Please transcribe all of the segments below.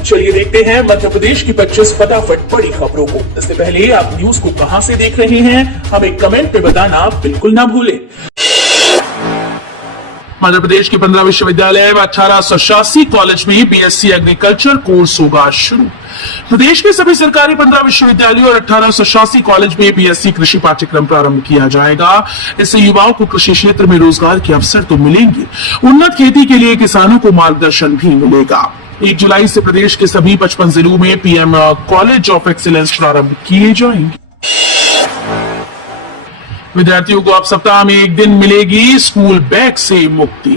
चलिए देखते हैं मध्य प्रदेश की 25 फटाफट बड़ी खबरों को। इससे पहले आप न्यूज को कहां से देख रहे हैं, हमें कमेंट पे बताना बिल्कुल ना भूलें। मध्य प्रदेश के 15 विश्वविद्यालय व 1888 कॉलेज में बीएससी एग्रीकल्चर कोर्स होगा शुरू। प्रदेश के सभी सरकारी 15 विश्वविद्यालयों और 1888 कॉलेज में बीएससी कृषि पाठ्यक्रम प्रारंभ किया जाएगा। इससे युवाओं को कृषि क्षेत्र में रोजगार के अवसर तो मिलेंगे, उन्नत खेती के लिए किसानों को मार्गदर्शन भी मिलेगा। 1 जुलाई से प्रदेश के सभी 55 जिलों में पीएम कॉलेज ऑफ एक्सीलेंस प्रारंभ किए जाएंगे। विद्यार्थियों को अब सप्ताह में 1 दिन मिलेगी स्कूल बैग से मुक्ति।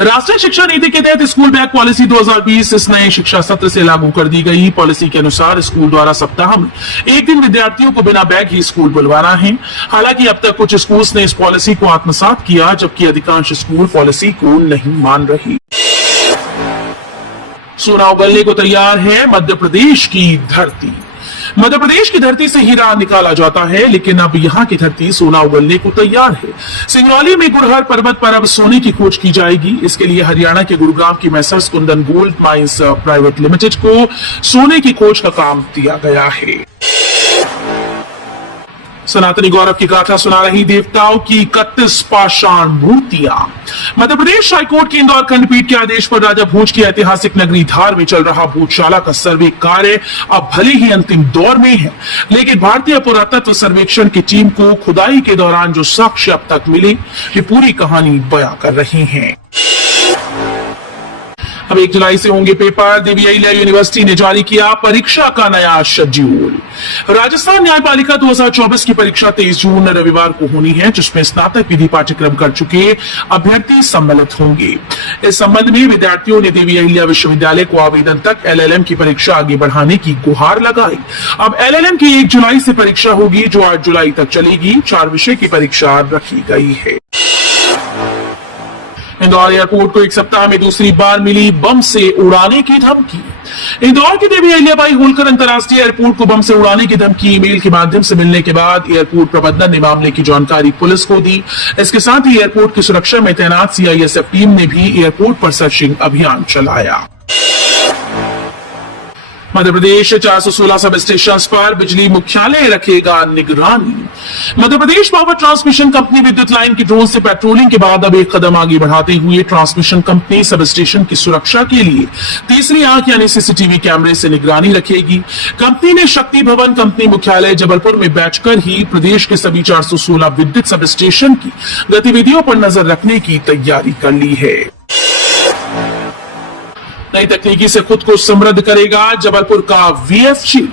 राष्ट्रीय शिक्षा नीति के तहत स्कूल बैग पॉलिसी 2020 इस नए शिक्षा सत्र से लागू कर दी गई। पॉलिसी के अनुसार स्कूल द्वारा सप्ताह में 1 दिन विद्यार्थियों को बिना बैग ही स्कूल बुलवाना है। हालांकि अब तक कुछ स्कूल्स ने इस पॉलिसी को आत्मसात किया, जबकि अधिकांश स्कूल पॉलिसी को नहीं मान रही। सोना उगलने को तैयार है मध्य प्रदेश की धरती। मध्य प्रदेश की धरती से हीरा निकाला जाता है, लेकिन अब यहाँ की धरती सोना उगलने को तैयार है। सिंगरौली में गुरहर पर्वत पर अब सोने की खोज की जाएगी। इसके लिए हरियाणा के गुरुग्राम की Messrs Kundan gold mines private limited को सोने की खोज का काम दिया गया है। सनातनी गौरव की गाथा सुना रही देवताओं की 31 पाषाण मूर्तियां। मध्य प्रदेश हाईकोर्ट की इंदौर खंडपीठ के आदेश पर राजा भोज की ऐतिहासिक नगरी धार में चल रहा भोजशाला का सर्वे कार्य अब भले ही अंतिम दौर में है, लेकिन भारतीय पुरातत्व सर्वेक्षण की टीम को खुदाई के दौरान जो साक्ष्य अब तक मिले, ये पूरी कहानी बयां कर रहे हैं। अब 1 जुलाई से होंगे पेपर। देवी अहिल्या यूनिवर्सिटी ने जारी किया परीक्षा का नया शेड्यूल। राजस्थान न्यायपालिका 2024 की परीक्षा 23 जून रविवार को होनी है, जिसमें स्नातक विधि पाठ्यक्रम कर चुके अभ्यर्थी सम्मिलित होंगे। इस संबंध में विद्यार्थियों ने देवी अहिल्या विश्वविद्यालय को आवेदन तक एलएलएम की परीक्षा आगे बढ़ाने की गुहार लगाई। अब एलएलएम की 1 जुलाई से परीक्षा होगी, जो 8 जुलाई तक चलेगी। 4 विषय की परीक्षा रखी गई है। इंदौर एयरपोर्ट को 1 सप्ताह में दूसरी बार मिली बम से उड़ाने की धमकी। इंदौर के देवी अहिल्याबाई होलकर अंतर्राष्ट्रीय एयरपोर्ट को बम से उड़ाने की धमकी ईमेल के माध्यम से मिलने के बाद एयरपोर्ट प्रबंधन ने मामले की जानकारी पुलिस को दी। इसके साथ ही एयरपोर्ट की सुरक्षा में तैनात सीआईएसएफ टीम ने भी एयरपोर्ट पर सर्चिंग अभियान चलाया। मध्य प्रदेश 416 सब स्टेशन पर बिजली मुख्यालय रखेगा निगरानी। Madhya Pradesh power transmission company विद्युत लाइन की ड्रोन से पेट्रोलिंग के बाद अब एक कदम आगे बढ़ाते हुए ट्रांसमिशन कंपनी सब स्टेशन की सुरक्षा के लिए तीसरी आंख यानी सीसीटीवी कैमरे से निगरानी रखेगी। कंपनी ने शक्ति भवन कंपनी मुख्यालय जबलपुर में बैठकर ही प्रदेश के सभी 416 विद्युत सब स्टेशन की गतिविधियों पर नजर रखने की तैयारी कर ली है। नई तकनीकी से खुद को समृद्ध करेगा जबलपुर का वीएफजी।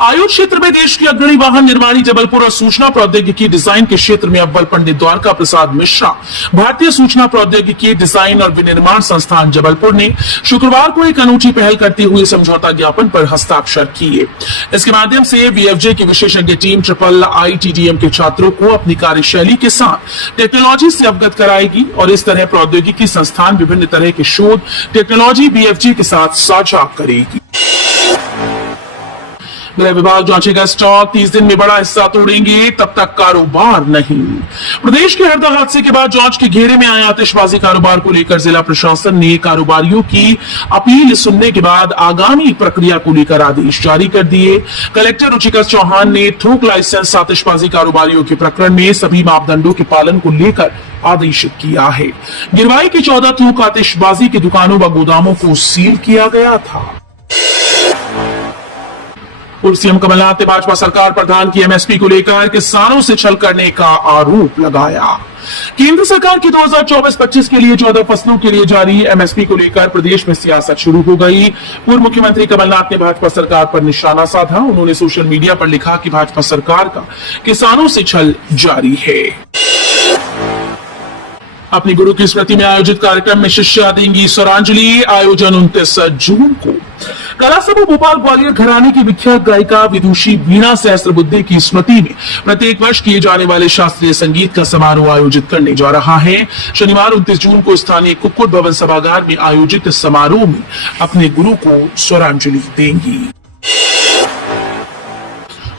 आयुष क्षेत्र में देश की अग्रणी वाहन निर्माणी जबलपुर और सूचना प्रौद्योगिकी डिजाइन के क्षेत्र में अव्वल पंडित द्वारका प्रसाद मिश्रा भारतीय सूचना प्रौद्योगिकी डिजाइन और विनिर्माण संस्थान जबलपुर ने शुक्रवार को एक अनूठी पहल करते हुए समझौता ज्ञापन पर हस्ताक्षर किए। इसके माध्यम से वीएफजे की विशेषज्ञ टीम IITDM के छात्रों को अपनी कार्यशैली के साथ टेक्नोलॉजी से अवगत कराएगी और इस तरह प्रौद्योगिकी संस्थान विभिन्न तरह के शोध टेक्नोलॉजी वीएफजे के साथ साझा करेगी। गृह विभाग जांचेगा स्टॉक, 30 दिन में बड़ा हिस्सा तोड़ेंगे तब तक कारोबार नहीं। प्रदेश के हरदा हादसे के बाद जांच के घेरे में आए आतिशबाजी कारोबार को लेकर जिला प्रशासन ने कारोबारियों की अपील सुनने के बाद आगामी प्रक्रिया को लेकर आदेश जारी कर दिए। कलेक्टर रुचिका चौहान ने थोक लाइसेंस आतिशबाजी कारोबारियों के प्रकरण में सभी मापदंडों के पालन को लेकर आदेशित किया है। गिरवाई की 14 थोक आतिशबाजी की दुकानों व गोदामों को सील किया गया था। पूर्व सीएम कमलनाथ ने भाजपा सरकार पर धान की एमएसपी को लेकर किसानों से छल करने का आरोप लगाया। केंद्र सरकार की 2024-25 के लिए 14 फसलों के लिए जारी एमएसपी को लेकर प्रदेश में सियासत शुरू हो गई। पूर्व मुख्यमंत्री कमलनाथ ने भाजपा सरकार पर निशाना साधा। उन्होंने सोशल मीडिया पर लिखा कि भाजपा सरकार का किसानों से छल जारी है। अपनी गुरु की स्मृति में आयोजित कार्यक्रम में शिष्या देंगी स्वरांजलि। आयोजन 29 जून को। कला समूह भोपाल ग्वालियर घराने की विख्यात गायिका विदुषी वीणा सहस्त्रबुद्धे की स्मृति में प्रत्येक वर्ष किए जाने वाले शास्त्रीय संगीत का समारोह आयोजित करने जा रहा है। शनिवार 29 जून को स्थानीय कुक्कुट भवन सभागार में आयोजित इस समारोह में अपने गुरु को स्वरांजलि देंगी।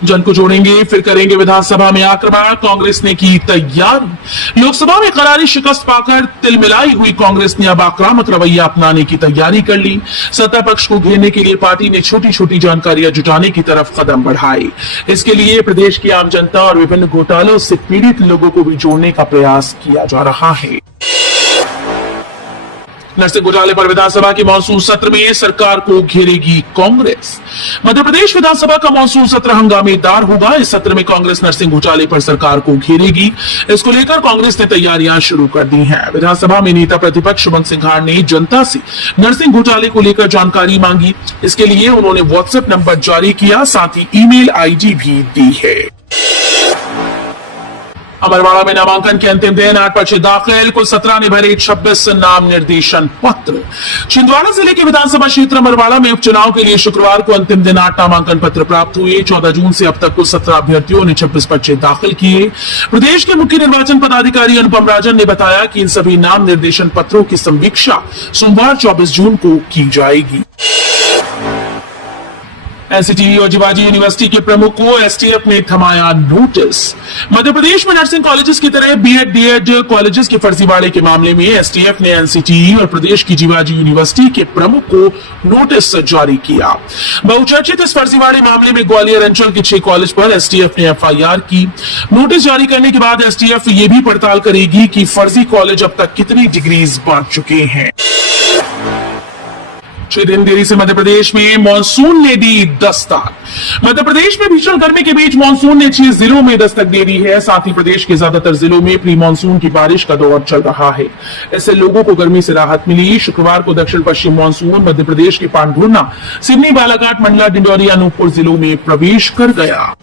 जन को जोड़ेंगे फिर करेंगे विधानसभा में आक्रमण, कांग्रेस ने की तैयारी। लोकसभा में करारी शिकस्त पाकर तिलमिलाई हुई कांग्रेस ने अब आक्रामक रवैया अपनाने की तैयारी कर ली। सत्ता पक्ष को घेरने के लिए पार्टी ने छोटी छोटी जानकारियां जुटाने की तरफ कदम बढ़ाए। इसके लिए प्रदेश की आम जनता और विभिन्न घोटालों से पीड़ित लोगों को भी जोड़ने का प्रयास किया जा रहा है। नरसिंह घोटाले पर विधानसभा के मानसून सत्र में सरकार को घेरेगी कांग्रेस। मध्य प्रदेश विधानसभा का मानसून सत्र हंगामेदार होगा। इस सत्र में कांग्रेस नरसिंह घोटाले पर सरकार को घेरेगी। इसको लेकर कांग्रेस ने तैयारियां शुरू कर दी हैं। विधानसभा में नेता प्रतिपक्ष शुभम सिंघार ने जनता से नरसिंह घोटाले को लेकर जानकारी मांगी। इसके लिए उन्होंने व्हाट्सएप नंबर जारी किया, साथ ही ईमेल आईडी भी दी है। अमरवाड़ा में नामांकन के अंतिम दिन 8 पर्चे दाखिल, कुल 17 ने भरे 26 नाम निर्देशन पत्र। छिंदवाड़ा जिले के विधानसभा क्षेत्र अमरवाड़ा में उपचुनाव के लिए शुक्रवार को अंतिम दिन 8 नामांकन पत्र प्राप्त हुए। 14 जून से अब तक कुल 17 अभ्यर्थियों ने 26 पर्चे दाखिल किए। प्रदेश के मुख्य निर्वाचन पदाधिकारी अनुपम राजन ने बताया कि इन सभी नाम निर्देशन पत्रों की समीक्षा सोमवार 24 जून को की जाएगी। एनसीटी और जिवाजी यूनिवर्सिटी के प्रमुख को एसटीएफ ने थमाया नोटिस। मध्य प्रदेश में नर्सिंग कॉलेजेस की तरह बीएड डीएड कॉलेजेस के फर्जीवाड़े के मामले में एसटीएफ ने एनसीटी और प्रदेश की जिवाजी यूनिवर्सिटी के प्रमुख को नोटिस जारी किया। बहुचर्चित इस फर्जीवाड़े मामले में ग्वालियर अंचल के 6 कॉलेज पर एसटीएफ ने एफआईआर की। नोटिस जारी करने के बाद एसटीएफ ये भी पड़ताल करेगी कि फर्जी कॉलेज अब तक कितनी डिग्रीज बांट चुके हैं। 6 दिन देरी से मध्य प्रदेश में मानसून ने दी दस्तक। मध्य प्रदेश में भीषण गर्मी के बीच मानसून ने 6 जिलों में दस्तक दे दी है। साथ ही प्रदेश के ज्यादातर जिलों में प्री मानसून की बारिश का दौर चल रहा है। इससे लोगों को गर्मी से राहत मिली। शुक्रवार को दक्षिण पश्चिम मानसून मध्य प्रदेश के पांढुर्ना, सिवनी, बालाघाट, मंडला, डिंडौरी, अनूपपुर जिलों में प्रवेश कर गया।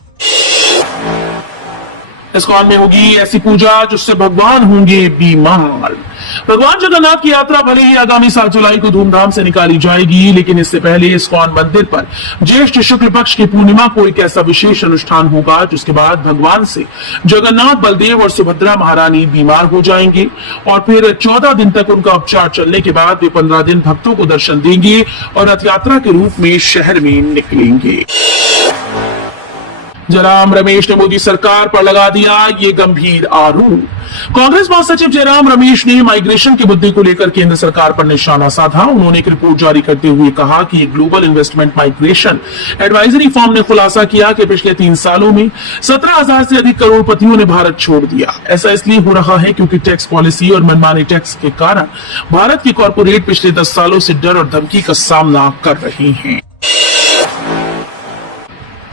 इस्कॉन में होगी ऐसी पूजा जिससे भगवान होंगे बीमार। भगवान जगन्नाथ की यात्रा भले ही आगामी 7 जुलाई को धूमधाम से निकाली जाएगी, लेकिन इससे पहले इस्कॉन मंदिर पर ज्येष्ठ शुक्ल पक्ष की पूर्णिमा को एक ऐसा विशेष अनुष्ठान होगा जिसके बाद भगवान से जगन्नाथ, बलदेव और सुभद्रा महारानी बीमार हो जाएंगे और फिर 14 दिन तक उनका उपचार चलने के बाद वे 15 दिन भक्तों को दर्शन देंगे और रथ यात्रा के रूप में शहर में निकलेंगे। जयराम रमेश ने मोदी सरकार पर लगा दिया ये गंभीर आरोप। कांग्रेस महासचिव जयराम रमेश ने माइग्रेशन के मुद्दे को लेकर केंद्र सरकार पर निशाना साधा। उन्होंने एक रिपोर्ट जारी करते हुए कहा कि global investment migration advisory form ने खुलासा किया कि पिछले 3 सालों में 17,000 से अधिक करोड़पतियों ने भारत छोड़ दिया। ऐसा इसलिए हो रहा है क्योंकि टैक्स पॉलिसी और मनमाने टैक्स के कारण भारत के कॉर्पोरेट पिछले 10 सालों से डर और धमकी का सामना कर रही हैं।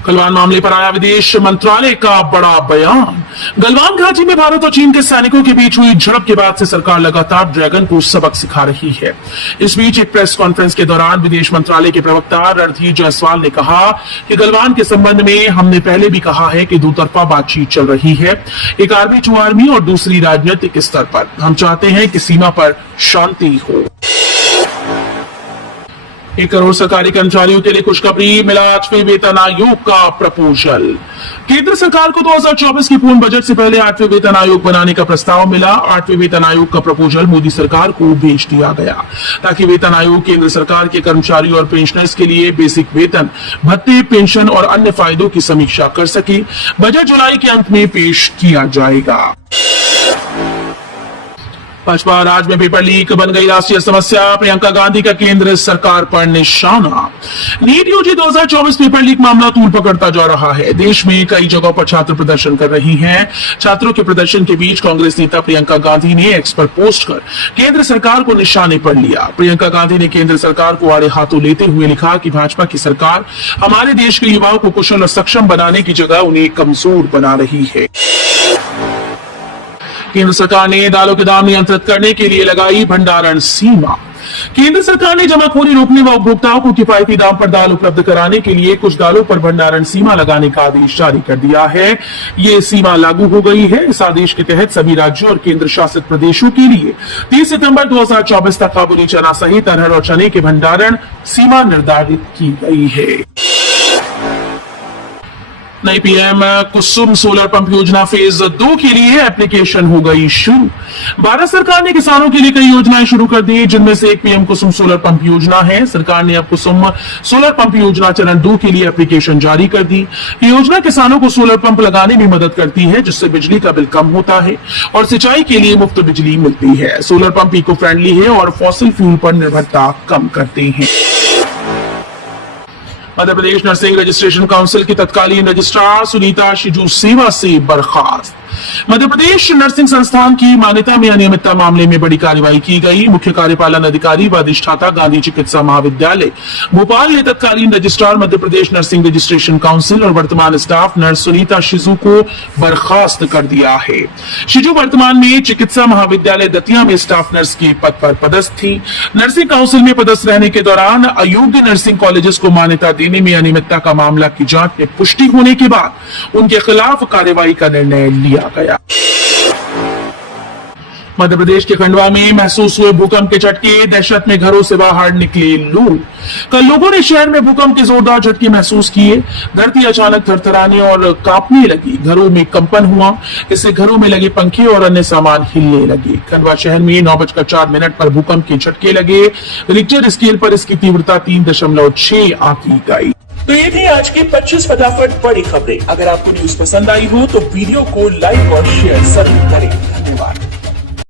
गलवान मामले पर आया विदेश मंत्रालय का बड़ा बयान। गलवान घाटी में भारत और चीन के सैनिकों के बीच हुई झड़प के बाद से सरकार लगातार ड्रैगन को सबक सिखा रही है। इस बीच एक प्रेस कॉन्फ्रेंस के दौरान विदेश मंत्रालय के प्रवक्ता रणधीर जायसवाल ने कहा कि गलवान के संबंध में हमने पहले भी कहा है कि 2 तरफा बातचीत चल रही है, एक आर्मी टू आर्मी और दूसरी राजनीतिक स्तर पर। हम चाहते हैं कि सीमा पर शांति हो। 1 करोड़ सरकारी कर्मचारियों के लिए खुशखबरी, मिला 8वें वेतन आयोग का प्रपोजल। केंद्र सरकार को 2024 के पूर्ण बजट से पहले 8वें वेतन आयोग बनाने का प्रस्ताव मिला। 8वें वेतन आयोग का प्रपोजल मोदी सरकार को भेज दिया गया ताकि वेतन आयोग केंद्र सरकार के कर्मचारियों और पेंशनर्स के लिए बेसिक वेतन, भत्ते, पेंशन और अन्य फायदों की समीक्षा कर सके। बजट जुलाई के अंत में पेश किया जाएगा। भाजपा राज में पेपर लीक बन गई राष्ट्रीय समस्या, प्रियंका गांधी का केंद्र सरकार पर निशाना। नीट यूजी 2024 पेपर लीक मामला तूल पकड़ता जा रहा है। देश में कई जगहों पर छात्र प्रदर्शन कर रही हैं। छात्रों के प्रदर्शन के बीच कांग्रेस नेता प्रियंका गांधी ने एक्स पर पोस्ट कर केंद्र सरकार को निशाने पर लिया। प्रियंका गांधी ने केंद्र सरकार को आड़े हाथों लेते हुए लिखा कि भाजपा की सरकार हमारे देश के युवाओं को कुशल और सक्षम बनाने की जगह उन्हें कमजोर बना रही है। केंद्र सरकार ने दालों के दाम नियंत्रित करने के लिए लगाई भंडारण सीमा। केंद्र सरकार ने जमाखोरी रोकने व उपभोक्ताओं को किफायती दाम पर दाल उपलब्ध कराने के लिए कुछ दालों पर भंडारण सीमा लगाने का आदेश जारी कर दिया है। ये सीमा लागू हो गई है। इस आदेश के तहत सभी राज्यों और केंद्र शासित प्रदेशों के लिए 30 सितंबर 2024 तक काबुली चना सहित अरहर और चने के भंडारण सीमा निर्धारित की गई है। नई पीएम कुसुम सोलर पंप योजना फेज 2 के लिए एप्लीकेशन हो गई शुरू। भारत सरकार ने किसानों के लिए कई योजनाएं शुरू कर दी, जिनमें से एक पीएम कुसुम सोलर पंप योजना है। सरकार ने अब कुसुम सोलर पंप योजना चरण 2 के लिए एप्लीकेशन जारी कर दी। ये योजना किसानों को सोलर पंप लगाने में मदद करती है, जिससे बिजली का बिल कम होता है और सिंचाई के लिए मुफ्त बिजली मिलती है। सोलर पंप इको फ्रेंडली है और फॉसिल फ्यूल पर निर्भरता कम करते हैं। Madhya Pradesh nursing registration council की तत्कालीन रजिस्ट्रार सुनीता शिजू सेवा से बर्खास्त। मध्य प्रदेश नर्सिंग संस्थान की मान्यता में अनियमितता मामले में बड़ी कार्रवाई की गई। मुख्य कार्यपालन अधिकारी व अधिष्ठाता गांधी चिकित्सा महाविद्यालय भोपाल ने तत्कालीन registrar Madhya Pradesh nursing registration council और वर्तमान स्टाफ नर्स सुनीता शिजू को बर्खास्त कर दिया है। शिजू वर्तमान में चिकित्सा महाविद्यालय दतिया में स्टाफ नर्स के पद पर पदस्थ थी। नर्सिंग काउंसिल में पदस्थ रहने के दौरान अयोग्य नर्सिंग कॉलेजेस को मान्यता देने में अनियमितता का मामला की जांच में पुष्टि होने के बाद उनके खिलाफ कार्रवाई का निर्णय लिया गया। मध्य प्रदेश के खंडवा में महसूस हुए भूकंप के झटके, दहशत में घरों से बाहर निकले लोग। कल लोगों ने शहर में भूकंप के जोरदार झटके महसूस किए। धरती अचानक थरथराने और कांपने लगी। घरों में कंपन हुआ, इससे घरों में लगे पंखे और अन्य सामान हिलने लगे। खंडवा शहर में 9:04 पर भूकंप के झटके लगे। रिक्टर स्केल पर इसकी तीव्रता 3.6 आंकी गई। तो ये थी आज की 25 फटाफट बड़ी खबरें। अगर आपको न्यूज पसंद आई हो तो वीडियो को लाइक और शेयर जरूर करें।